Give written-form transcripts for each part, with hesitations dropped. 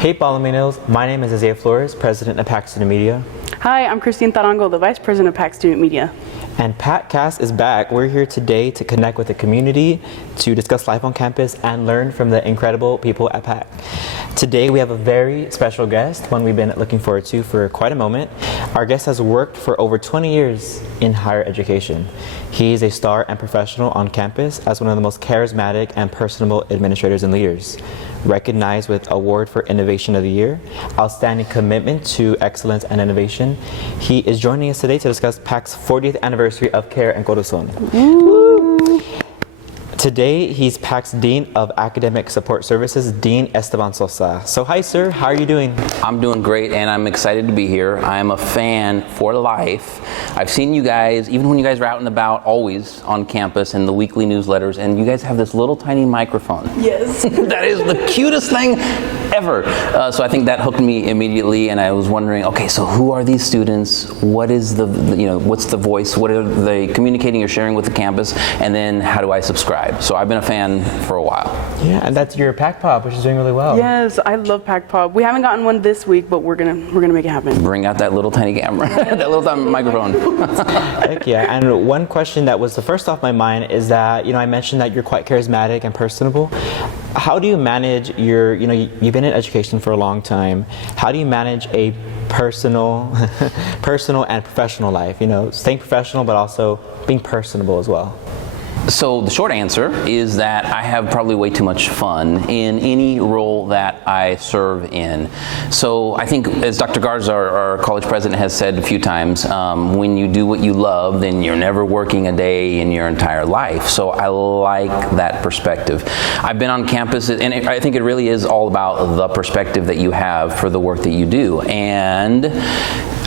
Hey Palominos, my name is Isaiah Flores, President of PAC Student Media. Hi, I'm Christine Tarango, the Vice President of PAC Student Media. And PACcast is back. We're here today to connect with the community, to discuss life on campus, and learn from the incredible people at PAC. Today we have a very special guest, one we've been looking forward to for quite a moment. Our guest has worked for over 20 years in higher education. He is a star and professional on campus as one of the most charismatic and personable administrators and leaders. Recognized with Award for Innovation of the Year, outstanding commitment to excellence and innovation. He is joining us today to discuss PAC's 40th anniversary of Care and Corazon. Today, he's PAC's Dean of Academic Support Services, Dean Esteban Sosa. So hi, sir. How are you doing? I'm doing great, and I'm excited to be here. I'm a fan for life. I've seen you guys, even when you guys are out and about, always on campus in the weekly newsletters, and you guys have this little tiny microphone. Yes. That is the cutest thing ever. So I think that hooked me immediately, and I was wondering, okay, so who are these students? What is what's the voice? What are they communicating or sharing with the campus? And then how do I subscribe? So I've been a fan for a while. Yeah, and that's your PAC Pop, which is doing really well. Yes, I love PAC Pop. We haven't gotten one this week, but we're gonna make it happen. Bring out that little tiny camera, that little tiny microphone. Heck yeah, and one question that was the first off my mind is that, I mentioned that you're quite charismatic and personable. How do you manage your, you've been in education for a long time. How do you manage a personal and professional life? Staying professional, but also being personable as well. So the short answer is that I have probably way too much fun in any role that I serve in. So I think, as Dr. Garza, our college president, has said a few times, when you do what you love, then you're never working a day in your entire life. So I like that perspective. I've been on campus, and I think it really is all about the perspective that you have for the work that you do. And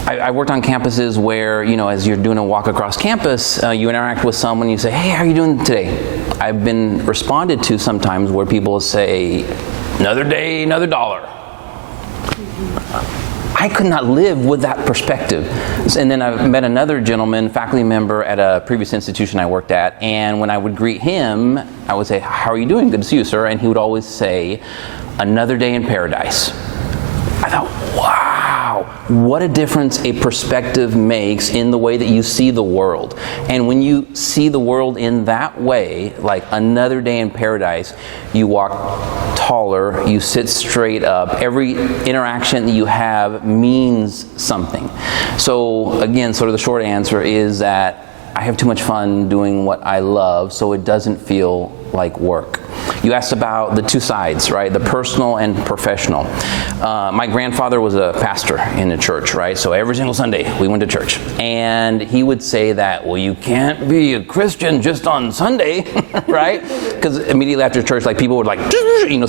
I worked on campuses where, as you're doing a walk across campus, you interact with someone, you say, hey, how are you doing today? I've been responded to sometimes where people say, another day, another dollar. I could not live with that perspective. And then I've met another gentleman, faculty member at a previous institution I worked at, and when I would greet him, I would say, how are you doing? Good to see you, sir. And he would always say, another day in paradise. I thought, wow, what a difference a perspective makes in the way that you see the world. And when you see the world in that way, like another day in paradise, you walk taller, you sit straight up. Every interaction that you have means something. So again, sort of the short answer is that I have too much fun doing what I love, so it doesn't feel like work. You asked about the two sides, right? The personal and professional. My grandfather was a pastor in the church, right? So every single Sunday we went to church. And he would say that, well, you can't be a Christian just on Sunday, right? Because immediately after church, people would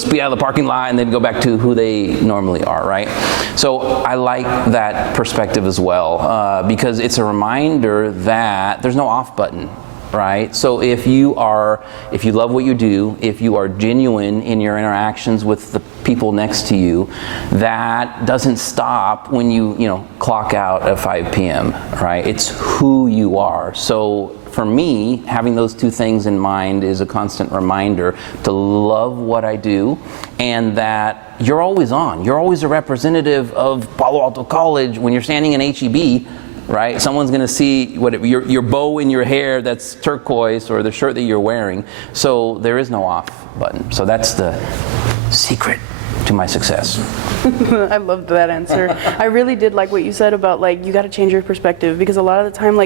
speed out of the parking lot and then go back to who they normally are, right? So I like that perspective as well, because it's a reminder that there's no off button. Right? So if you love what you do, if you are genuine in your interactions with the people next to you, that doesn't stop when you clock out at 5 p.m., right? It's who you are. So for me, having those two things in mind is a constant reminder to love what I do, and that you're always on. You're always a representative of Palo Alto College when you're standing in HEB. Right? Someone's going to see your bow in your hair that's turquoise, or the shirt that you're wearing. So there is no off button. So that's the secret to my success. I loved that answer. I really did like what you said about you got to change your perspective, because a lot of the time,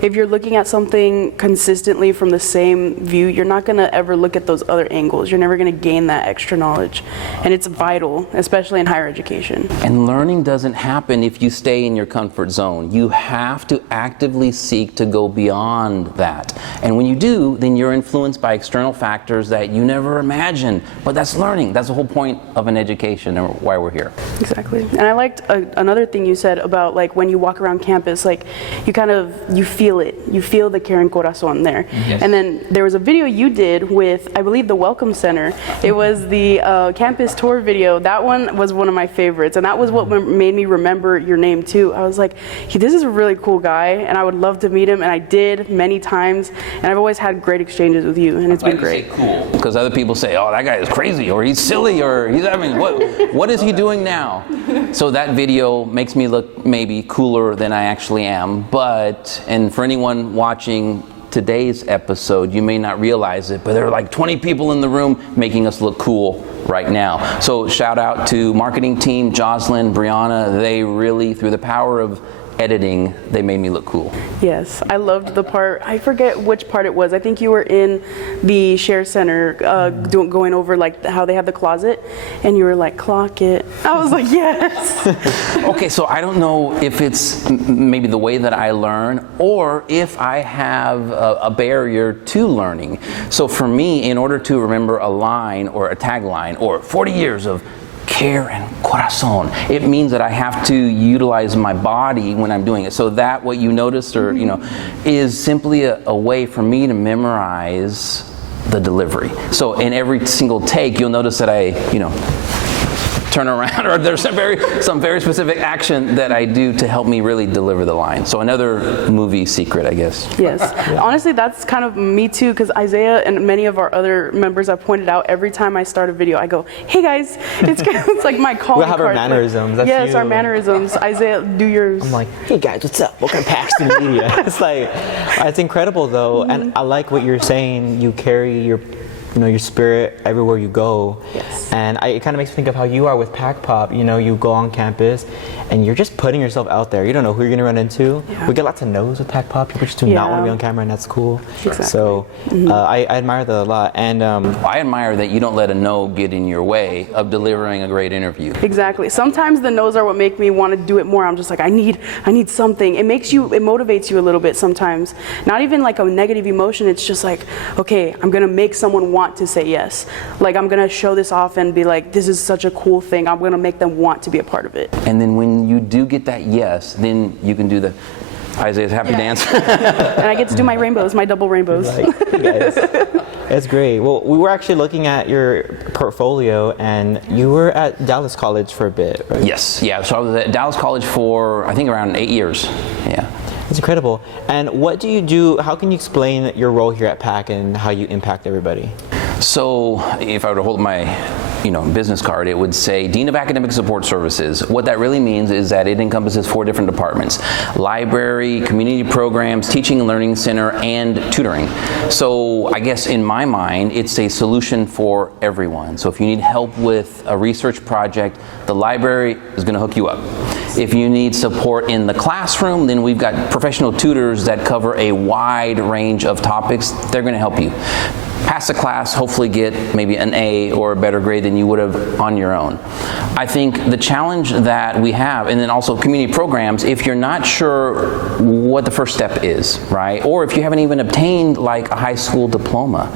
if you're looking at something consistently from the same view, you're not going to ever look at those other angles. You're never going to gain that extra knowledge, and it's vital, especially in higher education. And learning doesn't happen if you stay in your comfort zone. You have to actively seek to go beyond that. And when you do, then you're influenced by external factors that you never imagined. But that's learning. That's the whole point of an education and why we're here. Exactly. And I liked another thing you said about when you walk around campus, you feel it. You feel the Care and Corazon there. Yes. And then there was a video you did with, I believe, the Welcome Center. It was the campus tour video. That one was one of my favorites, and that was what made me remember your name too. I was like, this is a really cool guy, and I would love to meet him, and I did many times, and I've always had great exchanges with you, and it's been great. Cool, because other people say, oh, that guy is crazy, or he's silly, or he's having mean, what is he doing now? So that video makes me look maybe cooler than I actually am. And for anyone watching today's episode, you may not realize it, but there are like 20 people in the room making us look cool right now. So shout out to marketing team, Jocelyn, Brianna. They really, through the power of editing, they made me look cool. Yes, I loved the part. I forget which part it was. I think you were in the share center going over like how they have the closet, and you were like, clock it. I was like, yes. Okay, so I don't know if it's maybe the way that I learn or if I have a barrier to learning. So for me, in order to remember a line or a tagline or 40 years of care and corazon, it means that I have to utilize my body when I'm doing it. So that what you noticed or is simply a way for me to memorize the delivery. So in every single take, you'll notice that I turn around, or there's some very specific action that I do to help me really deliver the line. So another movie secret, I guess. Yes. Honestly, that's kind of me too, because Isaiah and many of our other members have pointed out every time I start a video, I go, hey guys, it's like my calling We'll have our card. mannerisms. That's yes, you. our mannerisms. Isaiah, do yours. I'm like, hey guys, what's up? Welcome to Paxton Media. It's like, it's incredible though, and I like what you're saying. You carry your spirit everywhere you go. Yes. And it kind of makes me think of how you are with Pack Pop. You go on campus and you're just putting yourself out there. You don't know who you're going to run into. Yeah. We get lots of no's with Pack Pop. People just do not want to be on camera, and that's cool. Exactly. So I admire that a lot. And I admire that you don't let a no get in your way of delivering a great interview. Exactly. Sometimes the no's are what make me want to do it more. I'm just like, I need something. It motivates you a little bit sometimes. Not even like a negative emotion. It's just like, okay, I'm going to make someone want to say yes. Like, I'm going to show this off and be like, this is such a cool thing. I'm going to make them want to be a part of it. And then when you do get that yes, then you can do the Isaiah's happy dance. And I get to do my rainbows, my double rainbows. like, hey guys. That's great. Well, we were actually looking at your portfolio, and you were at Dallas College for a bit, right? Yes. Yeah. So I was at Dallas College for, I think, around 8 years. Yeah. It's incredible. And what do you do? How can you explain your role here at PAC and how you impact everybody? So if I were to hold my business card, it would say Dean of Academic Support Services. What that really means is that it encompasses 4 different departments: library, community programs, teaching and learning center, and tutoring. So I guess in my mind, it's a solution for everyone. So if you need help with a research project, the library is going to hook you up. If you need support in the classroom, then we've got professional tutors that cover a wide range of topics. They're going to help you pass the class, hopefully get maybe an A or a better grade than you would have on your own. I think the challenge that we have, and then also community programs, if you're not sure what the first step is, right? Or if you haven't even obtained like a high school diploma,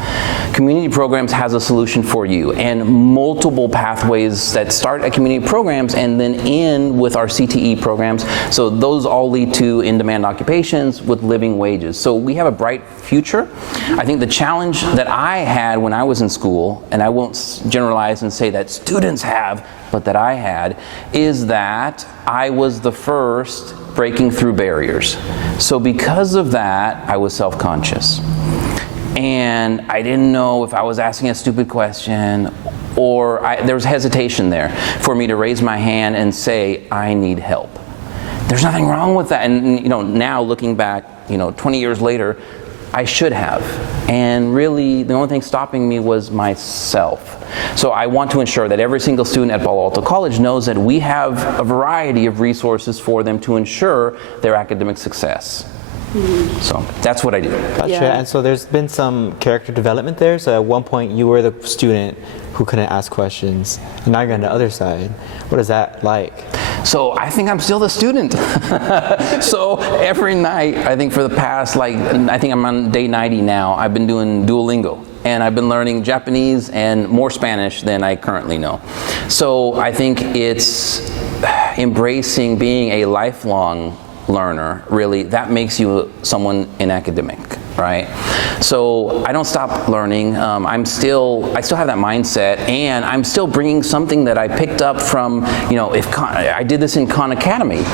community programs has a solution for you, and multiple pathways that start at community programs and then end with our CTE programs. So those all lead to in-demand occupations with living wages. So we have a bright future. I think the challenge that I had when I was in school, and I won't generalize and say that students have, but that I had, is that I was the first breaking through barriers. So because of that, I was self-conscious. And I didn't know if I was asking a stupid question, or there was hesitation there for me to raise my hand and say, I need help. There's nothing wrong with that. And now looking back, 20 years later, I should have. And really, the only thing stopping me was myself. So I want to ensure that every single student at Palo Alto College knows that we have a variety of resources for them to ensure their academic success. So that's what I do. Gotcha. Yeah. And so there's been some character development there. So at one point you were the student who couldn't ask questions, and now you're on the other side. What is that like? So I think I'm still the student. So every night, I think for the past, I think I'm on day 90 now, I've been doing Duolingo. And I've been learning Japanese and more Spanish than I currently know. So I think it's embracing being a lifelong learner, really. That makes you someone in academic, right? So I don't stop learning. I still have that mindset, and I'm still bringing something that I picked up from, if I did this in Khan Academy.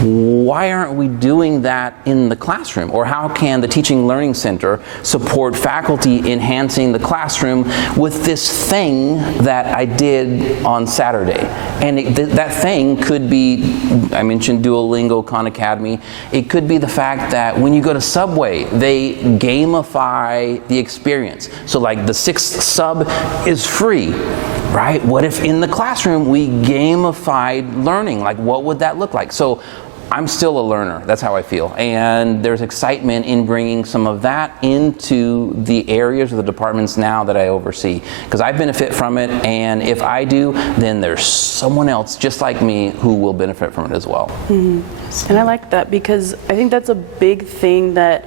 why aren't we doing that in the classroom? Or how can the Teaching Learning Center support faculty enhancing the classroom with this thing that I did on Saturday? And that thing could be, I mentioned Duolingo, Khan Academy. It could be the fact that when you go to Subway, they gamify the experience. So like the 6th sub is free, right? What if in the classroom we gamified learning? Like what would that look like? So I'm still a learner, that's how I feel. And there's excitement in bringing some of that into the areas or the departments now that I oversee. Because I benefit from it, and if I do, then there's someone else just like me who will benefit from it as well. Mm-hmm. And I like that, because I think that's a big thing, that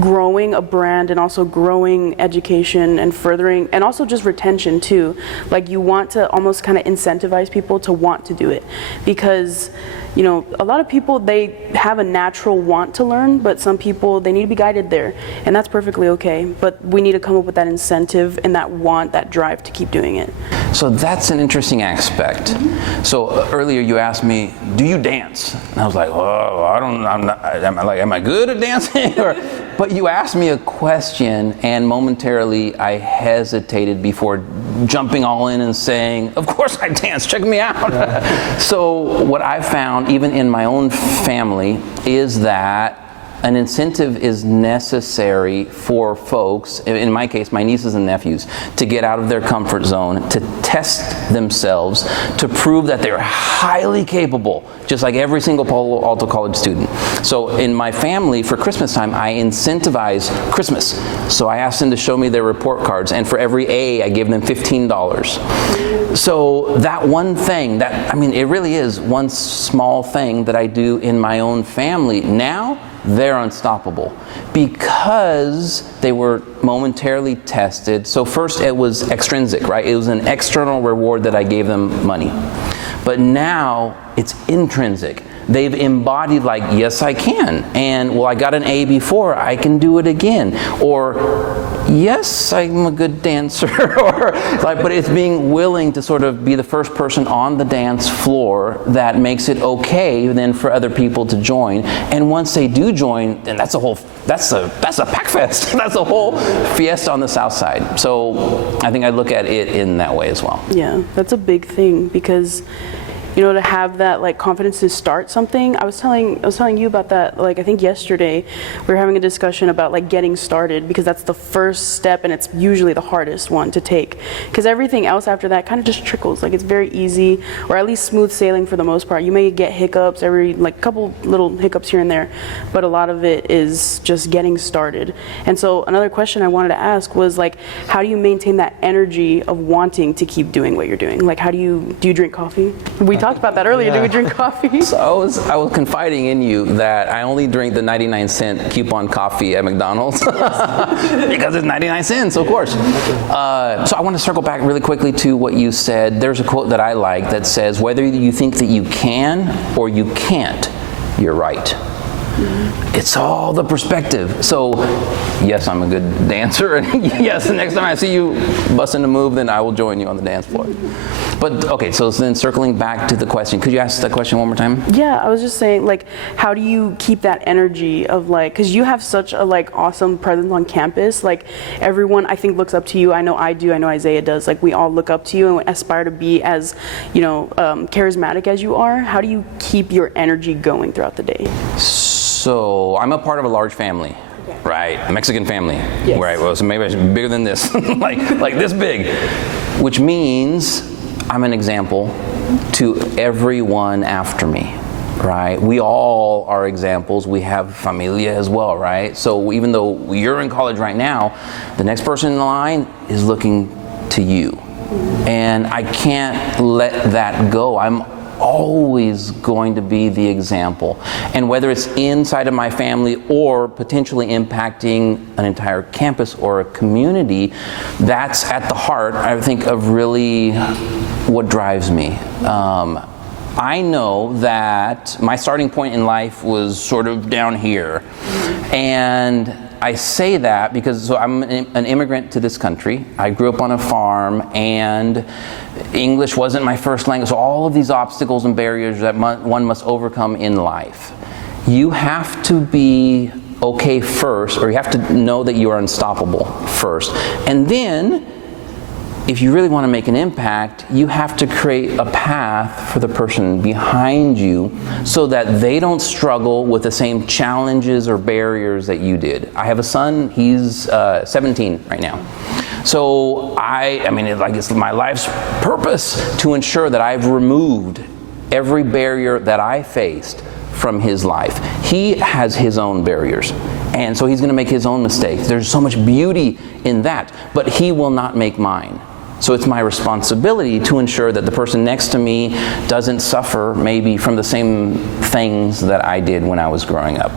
growing a brand and also growing education and furthering, and also just retention too. Like you want to almost kind of incentivize people to want to do it, because you know, a lot of people, they have a natural want to learn, but some people, they need to be guided there, and that's perfectly okay. But we need to come up with that incentive and that want, that drive to keep doing it. So that's an interesting aspect. Mm-hmm. So earlier you asked me, do you dance? And I was like, oh, am I good at dancing? But you asked me a question, and momentarily I hesitated before jumping all in and saying, of course I dance, check me out. So what I've found, even in my own family, is that an incentive is necessary for folks, in my case, my nieces and nephews, to get out of their comfort zone, to test themselves, to prove that they're highly capable, just like every single Palo Alto College student. So in my family, for Christmas time, I incentivize Christmas. So I ask them to show me their report cards, and for every A, I give them $15. So that one thing, it really is one small thing that I do in my own family. Now, they're unstoppable because they were momentarily tested. So first it was extrinsic, right? It was an external reward that I gave them money. But now it's intrinsic. They've embodied like, yes, I can. And well, I got an A before, I can do it again. Or yes, I'm a good dancer. Or but it's being willing to sort of be the first person on the dance floor that makes it okay then for other people to join. And once they do join, then that's a pack fest. That's a whole fiesta on the south side. So I think I look at it in that way as well. Yeah, that's a big thing, because you know, to have that like confidence to start something. I was telling you about that, like I think yesterday we were having a discussion about like getting started, because that's the first step and it's usually the hardest one to take, because everything else after that kind of just trickles. Like it's very easy, or at least smooth sailing for the most part. You may get hiccups, like a couple little hiccups here and there, but a lot of it is just getting started. And so another question I wanted to ask was like, how do you maintain that energy of wanting to keep doing what you're doing? Like, do you drink coffee? We talked about that earlier. Yeah. Do we drink coffee? So I was confiding in you that I only drink the 99-cent coupon coffee at McDonald's because it's 99 cents, of course. So I want to circle back really quickly to what you said. There's a quote that I like that says, whether you think that you can or you can't, you're right. It's all the perspective. So, yes, I'm a good dancer, and yes, the next time I see you busting a move, then I will join you on the dance floor. But, okay, so then circling back to the question, could you ask that question one more time? Yeah, I was just saying, like, how do you keep that energy of, like, because you have such a, like, awesome presence on campus. Like, everyone, I think, looks up to you. I know I do. I know Isaiah does. Like, we all look up to you and aspire to be as, you know, charismatic as you are. How do you keep your energy going throughout the day? So I'm a part of a large family, right? A Mexican family, yes. Right? Well, so maybe I should be bigger than this, like this big, which means I'm an example to everyone after me, right? We all are examples. We have familia as well, right? So even though you're in college right now, the next person in the line is looking to you, and I can't let that go. I'm always going to be the example. And whether it's inside of my family or potentially impacting an entire campus or a community, that's at the heart, I think, of really what drives me. I know that my starting point in life was sort of down here. And I say that because I'm an immigrant to this country. I grew up on a farm. farm, and English wasn't my first language. So all of these obstacles and barriers that one must overcome in life. You have to be okay first, or you have to know that you are unstoppable first. And then, if you really want to make an impact, you have to create a path for the person behind you so that they don't struggle with the same challenges or barriers that you did. I have a son, he's 17 right now. So it's my life's purpose to ensure that I've removed every barrier that I faced from his life. He has his own barriers, and so he's going to make his own mistakes. There's so much beauty in that, but he will not make mine. So it's my responsibility to ensure that the person next to me doesn't suffer maybe from the same things that I did when I was growing up.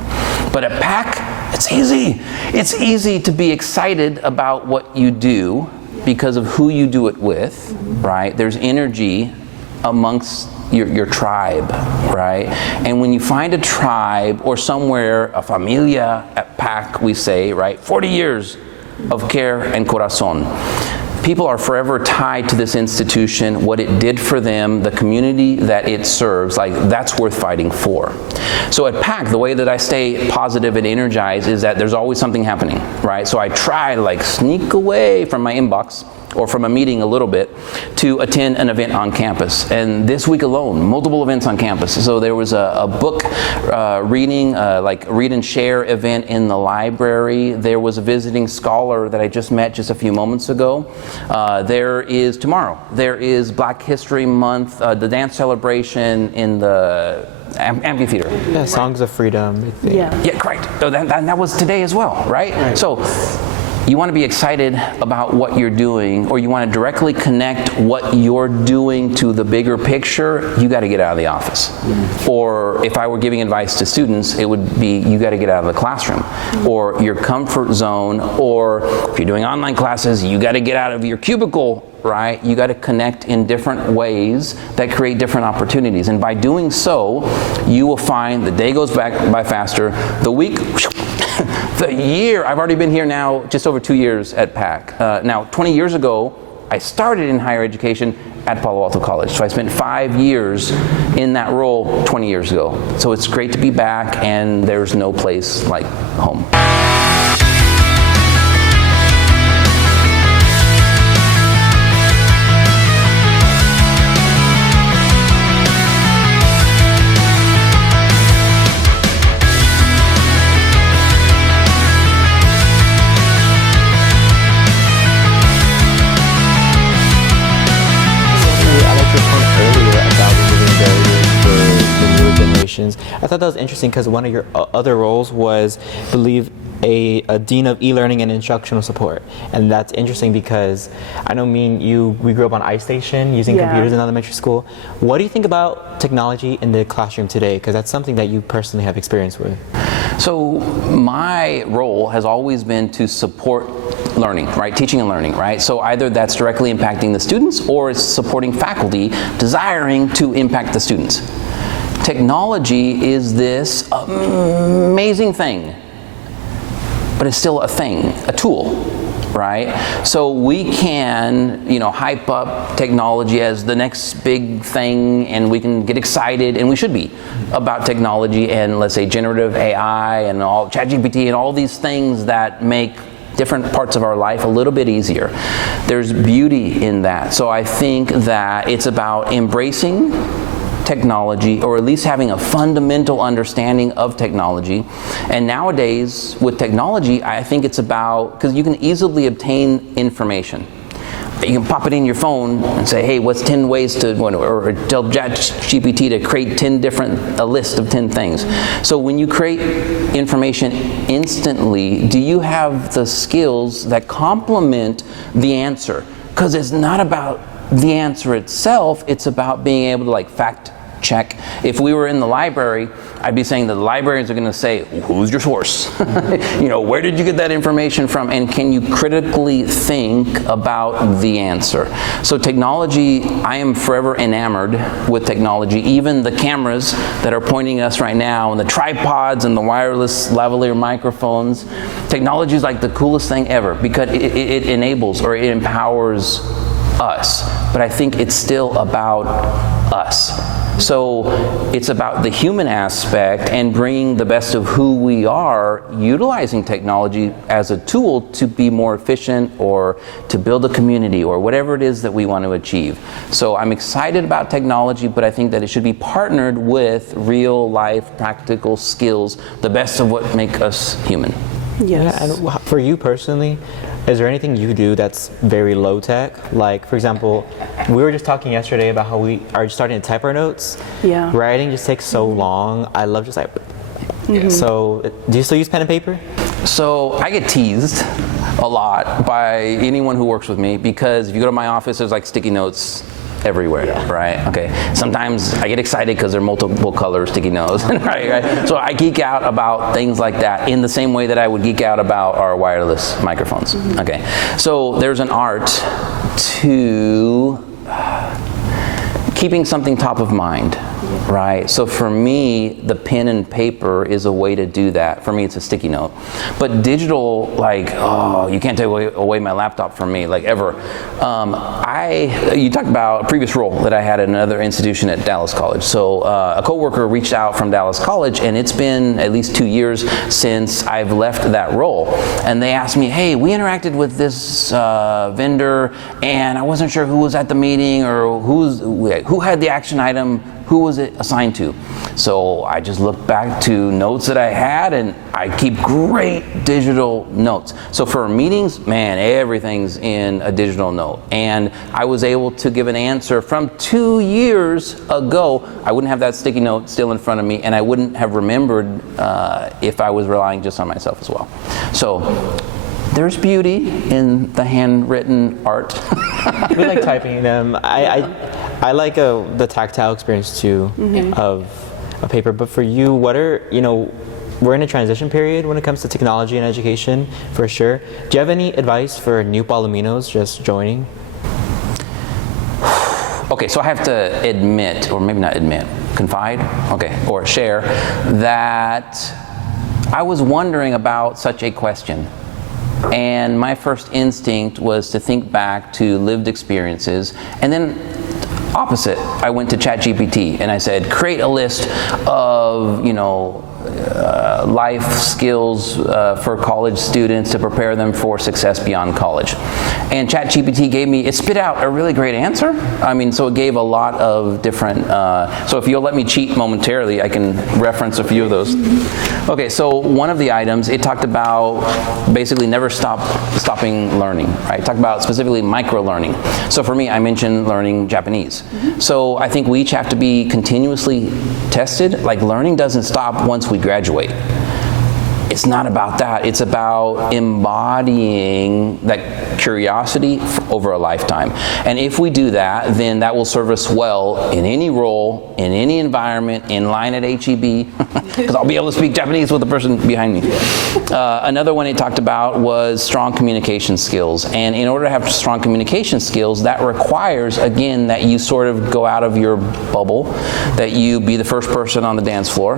But at PAC, it's easy. It's easy to be excited about what you do because of who you do it with, right? There's energy amongst your tribe, right? And when you find a tribe or somewhere, a familia at PAC, we say, right? 40 years of care and corazon. People are forever tied to this institution, what it did for them, the community that it serves. Like, that's worth fighting for. So at PAC, the way that I stay positive and energized is that there's always something happening, right? So I try to sneak away from my inbox or from a meeting a little bit to attend an event on campus. And this week alone, multiple events on campus. So there was a book reading, read and share event in the library. There was a visiting scholar that I just met just a few moments ago. There is tomorrow, there is Black History Month, the dance celebration in the amphitheater. Yeah, Songs of Freedom. I think. Yeah, correct. So that was today as well, right? So you want to be excited about what you're doing, or you want to directly connect what you're doing to the bigger picture, you got to get out of the office. Or if I were giving advice to students, it would be you got to get out of the classroom or your comfort zone, or if you're doing online classes, you got to get out of your cubicle, right? You got to connect in different ways that create different opportunities. And by doing so, you will find the day goes by faster, the week, the year. I've already been here now just over 2 years at PAC. Now, 20 years ago, I started in higher education at Palo Alto College. So I spent 5 years in that role 20 years ago. So it's great to be back, and there's no place like home. I thought that was interesting because one of your other roles was, I believe, a dean of e-learning and instructional support, and that's interesting because I know me and you, we grew up on iStation using computers in elementary school. What do you think about technology in the classroom today? Because that's something that you personally have experience with. So my role has always been to support learning, right? Teaching and learning, right? So either that's directly impacting the students, or it's supporting faculty desiring to impact the students. Technology is this amazing thing, but it's still a thing, a tool, right? So we can, hype up technology as the next big thing, and we can get excited, and we should be, about technology and, let's say, generative AI and all ChatGPT and all these things that make different parts of our life a little bit easier. There's beauty in that. So I think that it's about embracing technology, or at least having a fundamental understanding of technology. And nowadays, with technology, I think it's about, because you can easily obtain information. You can pop it in your phone and say, hey, what's 10 ways to, or tell ChatGPT to create a list of 10 things. So when you create information instantly, do you have the skills that complement the answer? Because it's not about the answer itself, it's about being able to fact check. If we were in the library, I'd be saying that the librarians are going to say, who's your source? Where did you get that information from? And can you critically think about the answer? So technology, I am forever enamored with technology. Even the cameras that are pointing us right now, and the tripods and the wireless lavalier microphones, technology is like the coolest thing ever, because it enables, or it empowers us, but I think it's still about us. So it's about the human aspect and bringing the best of who we are, utilizing technology as a tool to be more efficient or to build a community or whatever it is that we want to achieve. So I'm excited about technology, but I think that it should be partnered with real life practical skills, the best of what make us human. Yes. Yeah, and for you personally, is there anything you do that's very low tech? Like, for example, we were just talking yesterday about how we are starting to type our notes. Yeah. Writing just takes so long. I love just like. So, do you still use pen and paper? So I get teased a lot by anyone who works with me because if you go to my office, there's like sticky notes everywhere, right? Okay. Sometimes I get excited because they're multiple color sticky notes, right? So I geek out about things like that in the same way that I would geek out about our wireless microphones. Okay. So there's an art to keeping something top of mind, right? So for me, the pen and paper is a way to do that. For me, it's a sticky note. But digital, like, oh, you can't take away my laptop from me, like ever. You talked about a previous role that I had at another institution at Dallas College. So a coworker reached out from Dallas College, and it's been at least 2 years since I've left that role. And they asked me, hey, we interacted with this vendor, and I wasn't sure who was at the meeting or who had the action item, who was it assigned to? So I just looked back to notes that I had, and I keep great digital notes. So for meetings, man, everything's in a digital note. And I was able to give an answer from 2 years ago. I wouldn't have that sticky note still in front of me, and I wouldn't have remembered if I was relying just on myself as well. So there's beauty in the handwritten art. We like typing them. I like the tactile experience too of a paper. But for you, what are, we're in a transition period when it comes to technology and education, for sure. Do you have any advice for new Palominos just joining? Okay, so I have to admit, or maybe not admit, confide, okay, or share, that I was wondering about such a question. And my first instinct was to think back to lived experiences, and then opposite, I went to ChatGPT and I said, create a list of, life skills for college students to prepare them for success beyond college. And ChatGPT it spit out a really great answer. So it gave a lot of different, so if you'll let me cheat momentarily, I can reference a few of those. Okay, so one of the items, it talked about basically never stopping learning, right? It talked about specifically micro-learning. So for me, I mentioned learning Japanese. So I think we each have to be continuously tested. Like, learning doesn't stop once we graduate. It's not about that. It's about embodying that curiosity over a lifetime. And if we do that, then that will serve us well in any role, in any environment, in line at HEB, because I'll be able to speak Japanese with the person behind me. Another one it talked about was strong communication skills. And in order to have strong communication skills, that requires, again, that you sort of go out of your bubble, that you be the first person on the dance floor,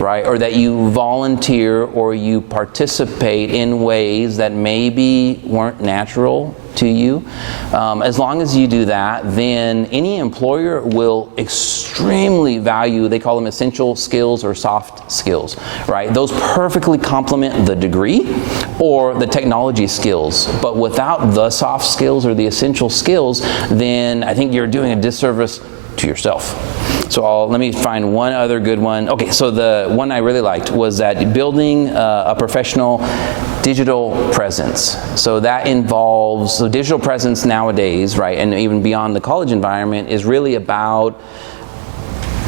right? Or that you volunteer or you participate in ways that maybe weren't natural to you. As long as you do that, then any employer will extremely value, they call them essential skills or soft skills, right? Those perfectly complement the degree or the technology skills. But without the soft skills or the essential skills, then I think you're doing a disservice to yourself. So let me find one other good one. Okay, so the one I really liked was that building a professional digital presence. So that involves, digital presence nowadays, right, and even beyond the college environment is really about,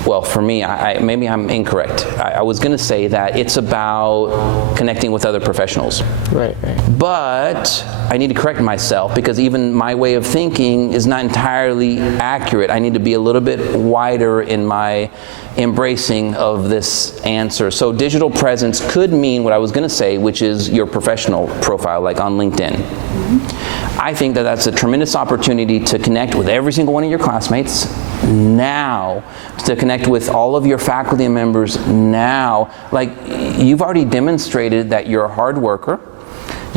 well, for me, maybe I'm incorrect. I was going to say that it's about connecting with other professionals. Right. But I need to correct myself because even my way of thinking is not entirely accurate. I need to be a little bit wider in my embracing of this answer. So digital presence could mean what I was going to say, which is your professional profile, like on LinkedIn. I think that that's a tremendous opportunity to connect with every single one of your classmates now, to connect with all of your faculty members now. Like, you've already demonstrated that you're a hard worker,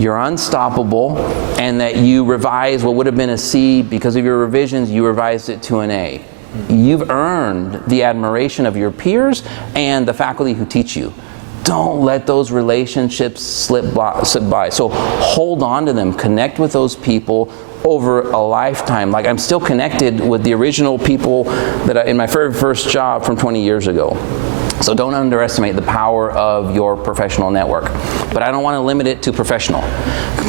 you're unstoppable, and that you revise what would have been a C because of your revisions, you revised it to an A. You've earned the admiration of your peers and the faculty who teach you. Don't let those relationships slip by. So hold on to them, connect with those people over a lifetime. Like, I'm still connected with the original people that in my very first job from 20 years ago. So don't underestimate the power of your professional network. But I don't want to limit it to professional,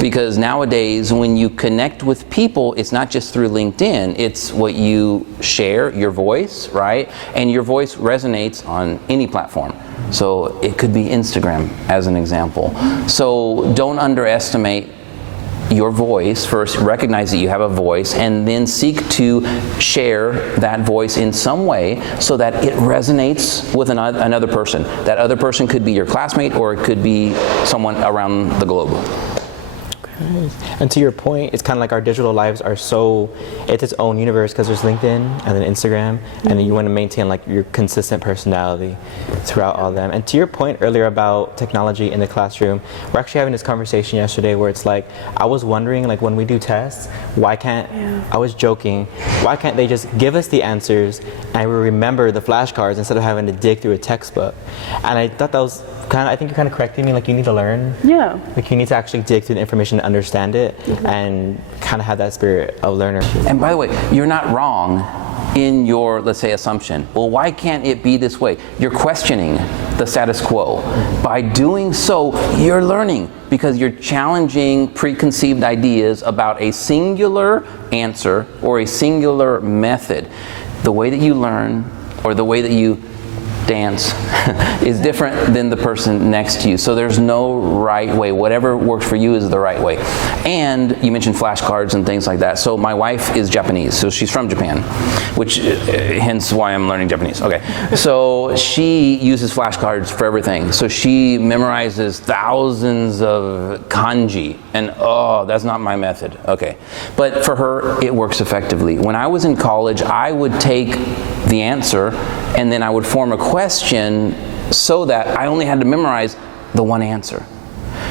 because nowadays when you connect with people, it's not just through LinkedIn, it's what you share, your voice, right? And your voice resonates on any platform. So it could be Instagram as an example. So don't underestimate your voice. First, recognize that you have a voice, and then seek to share that voice in some way so that it resonates with another person. That other person could be your classmate, or it could be someone around the globe. And to your point, it's kind of like our digital lives are it's its own universe, because there's LinkedIn and then Instagram, and then you want to maintain like your consistent personality throughout all of them. And to your point earlier about technology in the classroom, we're actually having this conversation yesterday where it's like, I was wondering, like, when we do tests, I was joking, why can't they just give us the answers and we remember the flashcards instead of having to dig through a textbook? And I thought that was I think you're kind of correcting me, like, you need to learn. Yeah. Like, you need to actually dig through the information and understand it, and kind of have that spirit of learner. And by the way, you're not wrong in your, let's say, assumption. Well, why can't it be this way? You're questioning the status quo. By doing so, you're learning, because you're challenging preconceived ideas about a singular answer or a singular method. The way that you learn, or the way that you dance is different than the person next to you. So there's no right way. Whatever works for you is the right way. And you mentioned flashcards and things like that. So my wife is Japanese, so she's from Japan, which hence why I'm learning Japanese. Okay. So she uses flashcards for everything. So she memorizes thousands of kanji, and that's not my method. Okay. But for her, it works effectively. When I was in college, I would take the answer and then I would form a question so that I only had to memorize the one answer.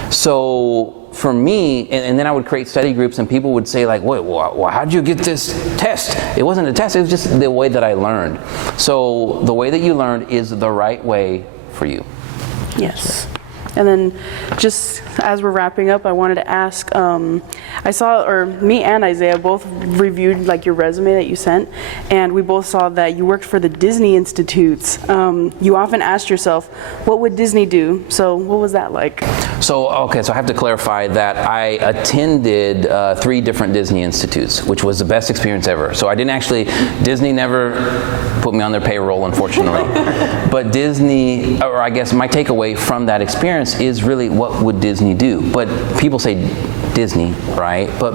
So for me, and then I would create study groups, and people would say, like, well, how'd you get this test? It wasn't a test, it was just the way that I learned. So the way that you learned is the right way for you. Yes. And then, just as we're wrapping up, I wanted to ask, me and Isaiah both reviewed like your resume that you sent, and we both saw that you worked for the Disney Institutes. You often asked yourself, what would Disney do? So what was that like? So I have to clarify that I attended 3 different Disney Institutes, which was the best experience ever. So Disney never put me on their payroll, unfortunately. But Disney, or I guess my takeaway from that experience is really, what would Disney do? But people say Disney, right? But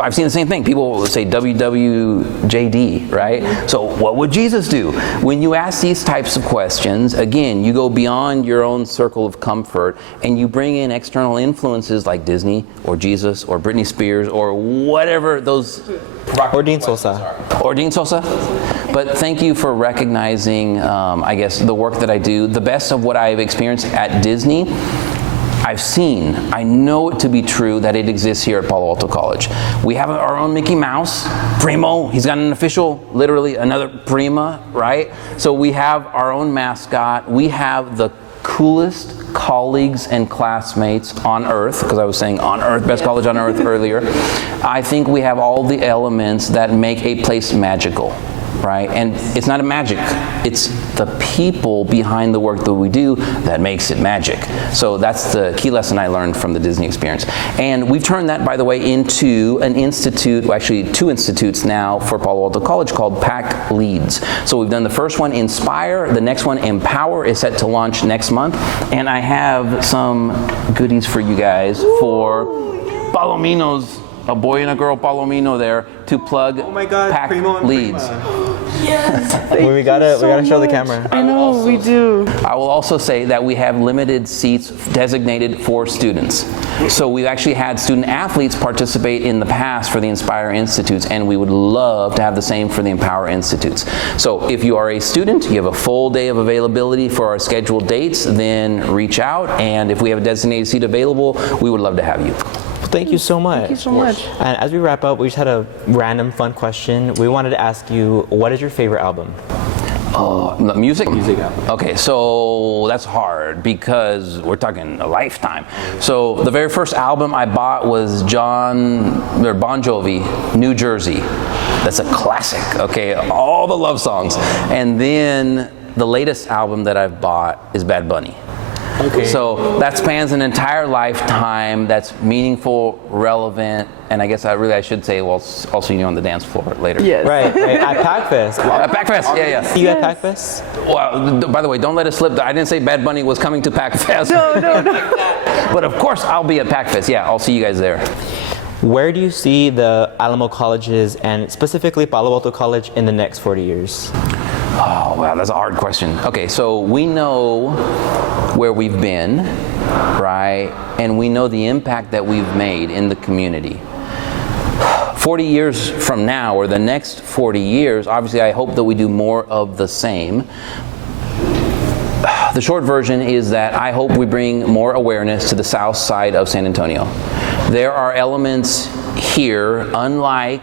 I've seen the same thing. People say WWJD, right? So what would Jesus do? When you ask these types of questions, again, you go beyond your own circle of comfort, and you bring in external influences like Disney or Jesus or Britney Spears or whatever those... Or Dean Sosa. Or Dean Sosa. But thank you for recognizing, the work that I do. The best of what I've experienced at Disney, I know it to be true that it exists here at Palo Alto College. We have our own Mickey Mouse, Primo. He's got an official, literally another Prima, right? So we have our own mascot. We have the coolest colleagues and classmates on earth, because I was saying on earth, best college on earth earlier. I think we have all the elements that make a place magical, right? And it's not a magic, it's the people behind the work that we do that makes it magic. So that's the key lesson I learned from the Disney experience. And we've turned that, by the way, into an institute, well, actually 2 institutes now for Palo Alto College, called PAC Leads. So we've done the first one, Inspire. The next one, Empower, is set to launch next month. And I have some goodies for you guys for Palominos, a boy and a girl Palomino there, to plug PAC Leads. Yes. We gotta show the camera. I know, we do. I will also say that we have limited seats designated for students. So we've actually had student athletes participate in the past for the Inspire Institutes, and we would love to have the same for the Empower Institutes. So if you are a student, you have a full day of availability for our scheduled dates, then reach out, and if we have a designated seat available, we would love to have you. Thank you so much. Thank you so much. And as we wrap up, we just had a random fun question. We wanted to ask you, what is your favorite album? Music? Music album. Okay, so that's hard because we're talking a lifetime. So the very first album I bought was Bon Jovi, New Jersey. That's a classic, okay? All the love songs. And then the latest album that I've bought is Bad Bunny. Okay. So that spans an entire lifetime. That's meaningful, relevant, and I guess I should say, well, I'll see you on the dance floor later. Yes. Right, at PACFest. At PACFest, yeah. See you at PACFest? Well, by the way, don't let it slip. I didn't say Bad Bunny was coming to PACFest. No. But of course, I'll be at PACFest. Yeah, I'll see you guys there. Where do you see the Alamo colleges and specifically Palo Alto College in the next 40 years? Oh, wow, that's a hard question. Okay, so we know where we've been, right? And we know the impact that we've made in the community. 40 years from now, or the next 40 years, obviously I hope that we do more of the same. The short version is that I hope we bring more awareness to the south side of San Antonio. There are elements here, unlike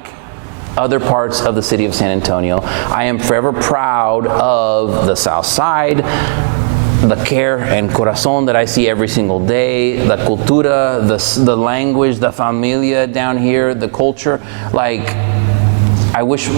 other parts of the city of San Antonio. I am forever proud of the south side, the care and corazón that I see every single day, the cultura, the language, the familia down here, the culture. Like, I wish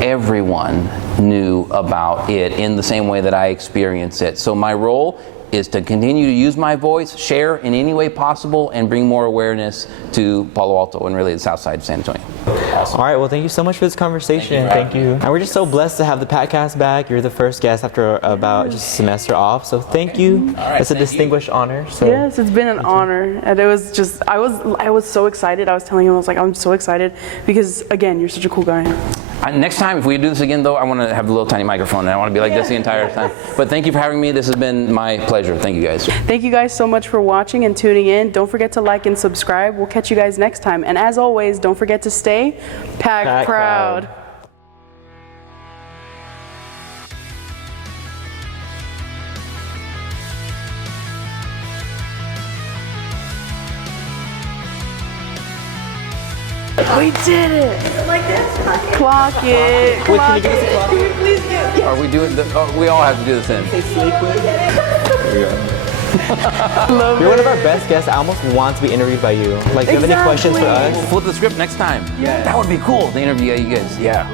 everyone knew about it in the same way that I experience it. So my role is to continue to use my voice, share in any way possible, and bring more awareness to Palo Alto and really the south side of San Antonio. All right, well, thank you so much for this conversation. Thank you. And we're just so blessed to have the PACcast back. You're the first guest after about just a semester off, so thank you. It's a distinguished honor. So. Yes, it's been an honor, and it was just I was so excited. I was telling him, I was like, I'm so excited because again, you're such a cool guy. Next time, if we do this again, though, I want to have a little tiny microphone, and I want to be like this the entire time. But thank you for having me. This has been my pleasure. Thank you, guys. Thank you guys so much for watching and tuning in. Don't forget to like and subscribe. We'll catch you guys next time. And as always, don't forget to stay PAC proud. We did it! Like this? Clock it! Wait, can Clock you give us a it! clock? Can we please get Are we doing we all have to do this in. You're one of our best guests. I almost want to be interviewed by you. Like, do you have any questions for us? Flip the script next time. That would be cool to interview you guys. Yeah.